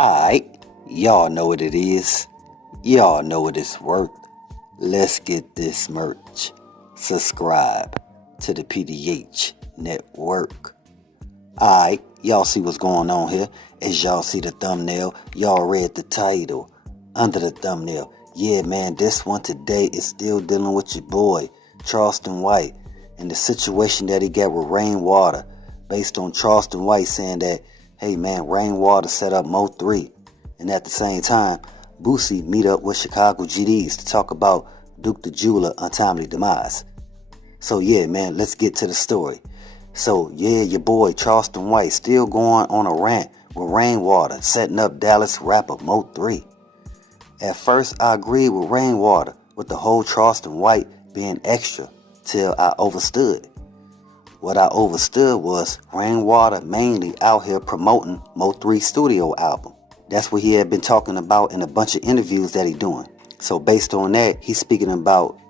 Alright, y'all know what it is. Y'all know what it's worth. Let's get this merch. Subscribe to the PDH Network. Alright, y'all see what's going on here. As y'all see the thumbnail, y'all read the title under the thumbnail. Yeah, man, this one today is still dealing with your boy, Charleston White, and the situation that he got with RainWater, based on Charleston White saying that, hey man, RainWater set up Mo3, and at the same time, Boosie meet up with Chicago GDs to talk about Duke the Jeweler untimely demise. So yeah, man, let's get to the story. So yeah, your boy Charleston White still going on a rant with RainWater setting up Dallas rapper Mo3. At first, I agreed with RainWater with the whole Charleston White being extra till I overstood. What I overstood was RainWater mainly out here promoting Mo3 studio album. That's what he had been talking about in a bunch of interviews that he doing. So based on that, he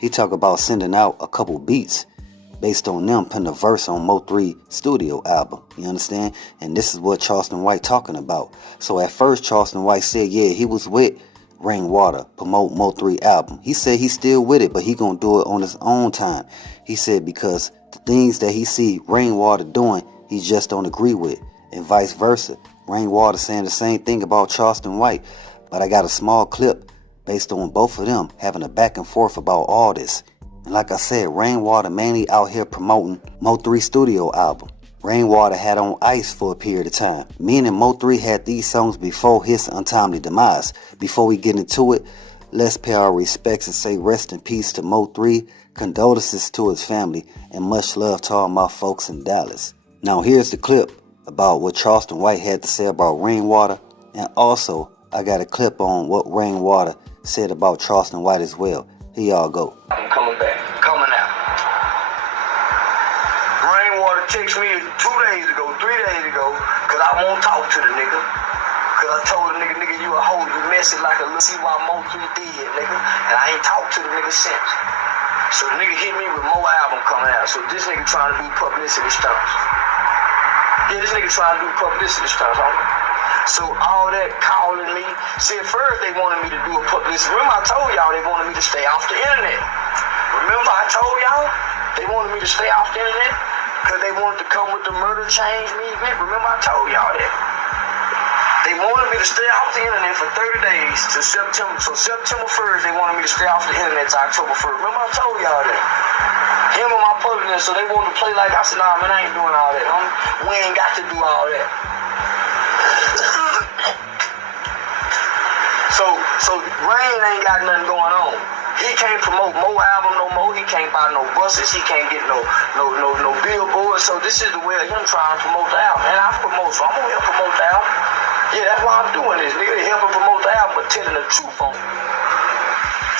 talk about sending out a couple beats based on them putting a verse on Mo3 studio album. You understand? And this is what Charleston White talking about. So at first, Charleston White said, yeah, he was with RainWater promote Mo3 album. He said he's still with it, but he gonna do it on his own time. He said because the things that he see RainWater doing, he just don't agree with, and vice versa. RainWater saying the same thing about Charleston White, but I got a small clip based on both of them having a back and forth about all this. And like I said, RainWater mainly out here promoting Mo3 studio album. RainWater had on ice for a period of time, meaning Mo3 had these songs before his untimely demise. Before we get into it, let's pay our respects and say rest in peace to Mo3, condolences to his family, and much love to all my folks in Dallas. Now here's the clip about what Charleston White had to say about RainWater, and also I got a clip on what RainWater said about Charleston White as well. Here y'all go. I'm coming back, coming out. RainWater texted me 2 days ago, 3 days ago, cause I won't talk to the nigga. Cause I told the nigga, you a hoe, you messy like a little, see why Mo3 did, nigga. And I ain't talked to the nigga since. So the nigga hit me with Mo album coming out. So this nigga trying to do publicity stunts. Yeah, this nigga trying to do publicity stunts, homie. So all that calling me, see at first they wanted me to do a publicity. Remember I told y'all they wanted me to stay off the internet. Remember I told y'all they wanted me to stay off the internet? Cause they wanted to come with the murder change me event. Remember I told y'all that. They wanted me to stay off the internet for 30 days to September. So September 1st, they wanted me to stay off the internet to October 1st. Remember I told y'all that. Him and my public, so they wanted to play like I said, nah, man, I ain't doing all that. We ain't got to do all that. So Rain ain't got nothing going on. He can't promote Mo album no more. He can't buy no buses. He can't get no billboards. So this is the way of him trying to promote the album. And I promote, so I'm gonna help promote the album. Yeah, that's why I'm doing this. Nigga, helping promote the album, but telling the truth on it.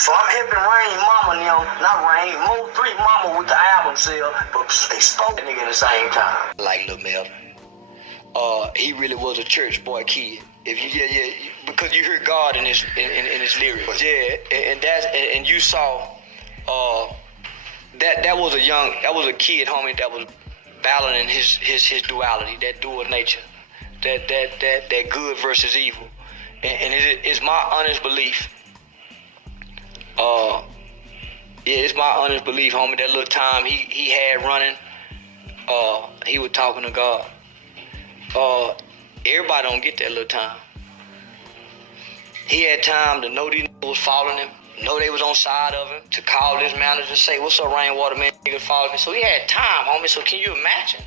So I'm helping Rain mama now, not Rain, Mo3 mama with the album sale, but they spoke that nigga at the same time. Like Lil Mel. He really was a church boy kid. If you because you hear God in his lyrics. Yeah, and you saw that was a kid, homie, that was battling his duality, that dual nature, that good versus evil. And it's my honest belief. It's my honest belief, homie, that little time he had running, he was talking to God. Everybody don't get that little time. He had time to know these niggas was following him, know they was on side of him, to call his manager and say, what's up, RainWater, man, niggas following me. So he had time, homie, so can you imagine?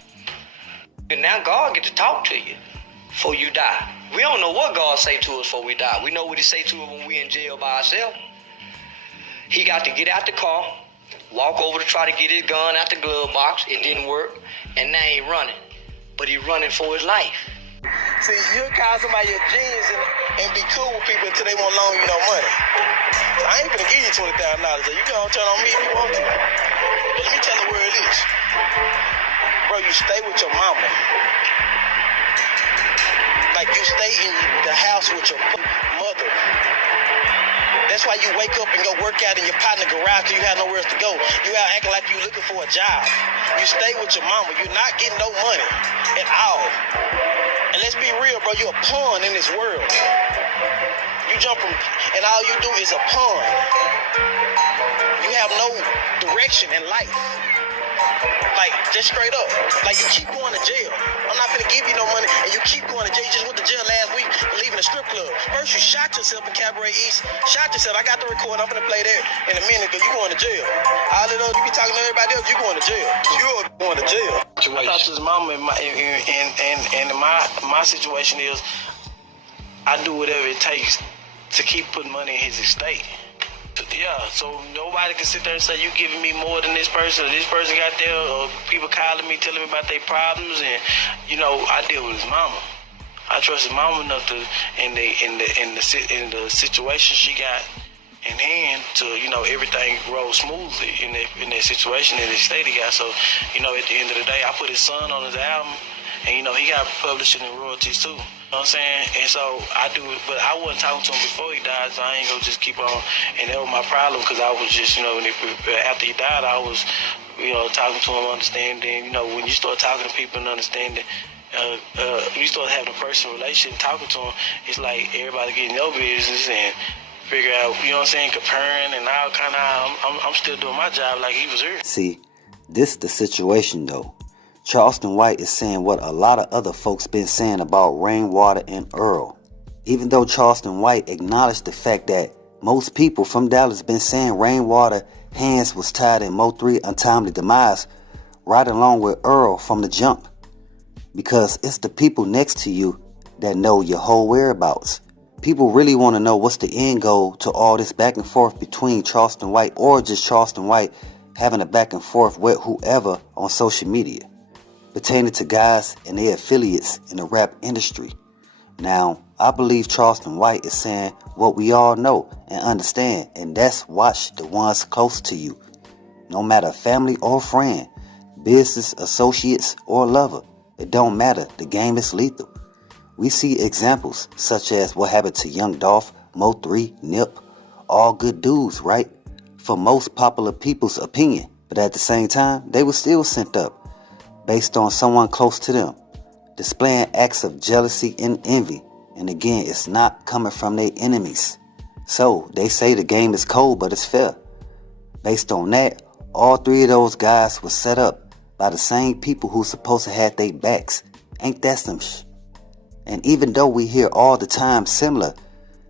And now God get to talk to you before you die. We don't know what God say to us before we die. We know what he say to us when we in jail by ourselves. He got to get out the car, walk over to try to get his gun out the glove box. It didn't work, and now he running. But he running for his life. See, you'll call somebody your genius and be cool with people until they won't loan you no money. So I ain't gonna give you $20,000. So you gonna turn on me if you want to. But let me tell you where it is. Bro, you stay with your mama. Like you stay in the house with your mother. That's why you wake up and go work out in your partner garage because you have nowhere else to go. You out acting like you looking for a job. You stay with your mama. You're not getting no money at all. And let's be real, bro. You're a pawn in this world. You jump from, and all you do is a pawn. You have no direction in life. Like, just straight up. Like, you keep going to jail. I'm not gonna give you no money, and you keep going to jail. You just went to jail last week, leaving the strip club. First, you shot yourself in Cabaret East. Shot yourself. I got the record. I'm gonna play that in a minute, because you going to jail. All of those, you be talking to everybody else, you going to jail. You're going to jail. I talked to his mama, and my situation is, I do whatever it takes to keep putting money in his estate. Yeah, so nobody can sit there and say you giving me more than this person, or this person got there, or people calling me, telling me about their problems, and I deal with his mama. I trust his mama enough to in the situation she got in hand to everything roll smoothly in that situation in the state he got. So at the end of the day, I put his son on his album, and he got publishing and royalties too. You know what I'm saying? And so I do it, but I wasn't talking to him before he died, so I ain't gonna just keep on. And that was my problem, because I was just, after he died, I was, talking to him, understanding. When you start talking to people and understanding, you start having a personal relationship, talking to them, it's like everybody getting your business and figure out, comparing and all kind of. I'm still doing my job like he was here. See, this the situation though. Charleston White is saying what a lot of other folks been saying about RainWater and Earl. Even though Charleston White acknowledged the fact that most people from Dallas been saying RainWater hands was tied in Mo3 untimely demise, right along with Earl from the jump. Because it's the people next to you that know your whole whereabouts. People really want to know what's the end goal to all this back and forth between Charleston White, or just Charleston White having a back and forth with whoever on social media, pertaining to guys and their affiliates in the rap industry. Now, I believe Charleston White is saying what we all know and understand, and that's watch the ones close to you. No matter family or friend, business, associates, or lover, it don't matter. The game is lethal. We see examples such as what happened to Young Dolph, Mo3, Nip, all good dudes, right? For most popular people's opinion. But at the same time, they were still sent up based on someone close to them, displaying acts of jealousy and envy. And again, it's not coming from their enemies. So they say the game is cold, but it's fair. Based on that, all three of those guys were set up by the same people who supposed to have their backs. Ain't that some And even though we hear all the time similar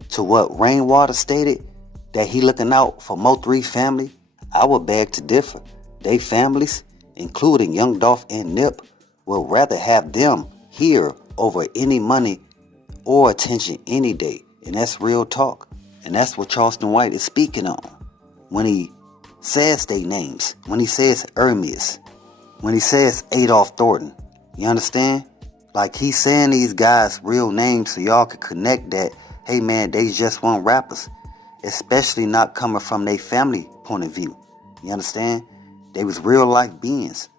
to what RainWater stated, that he looking out for Mo3 family, I would beg to differ. They families, including Young Dolph and Nip, would rather have them here over any money or attention any day. And that's real talk. And that's what Charleston White is speaking on when he says their names, when he says Hermes, when he says Adolph Thornton. You understand? Like, he's saying these guys' real names so y'all can connect that, hey man, they just weren't rappers. Especially not coming from their family point of view. You understand? They was real life beings.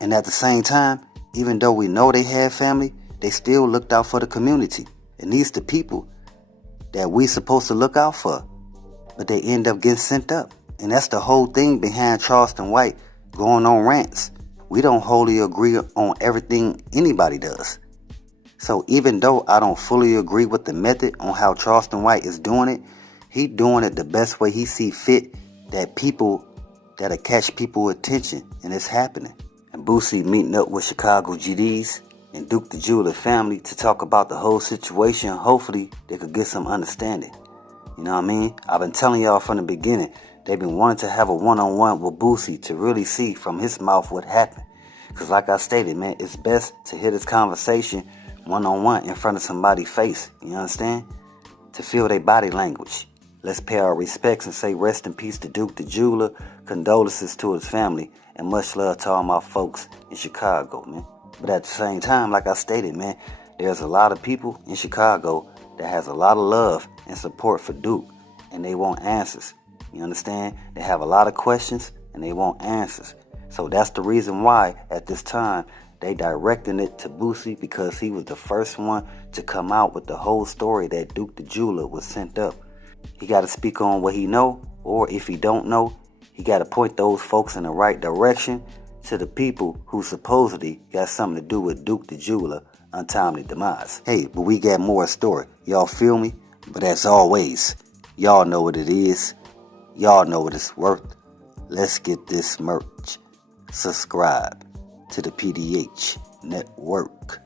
And at the same time, even though we know they had family, they still looked out for the community. And these the people that we supposed to look out for. But they end up getting sent up. And that's the whole thing behind Charleston White going on rants. We don't wholly agree on everything anybody does. So even though I don't fully agree with the method on how Charleston White is doing it, he doing it the best way he see fit, that'll catch people's attention, and it's happening. And Boosie meeting up with Chicago GDs and Duke the Jeweler family to talk about the whole situation. Hopefully they could get some understanding. You know what I mean? I've been telling y'all from the beginning, they've been wanting to have a one-on-one with Boosie to really see from his mouth what happened. Because like I stated, man, it's best to hear this conversation one-on-one in front of somebody's face. You understand? To feel their body language. Let's pay our respects and say rest in peace to Duke the Jeweler, condolences to his family, and much love to all my folks in Chicago, man. But at the same time, like I stated, man, there's a lot of people in Chicago that has a lot of love and support for Duke, and they want answers. You understand? They have a lot of questions, and they want answers. So that's the reason why, at this time, they directing it to Boosie, because he was the first one to come out with the whole story that Duke the Jeweler was sent up. He got to speak on what he know, or if he don't know, he got to point those folks in the right direction to the people who supposedly got something to do with Duke the Jeweler untimely demise. Hey, but we got more story. Y'all feel me? But as always, y'all know what it is. Y'all know what it's worth. Let's get this merch. Subscribe to the PDH Network.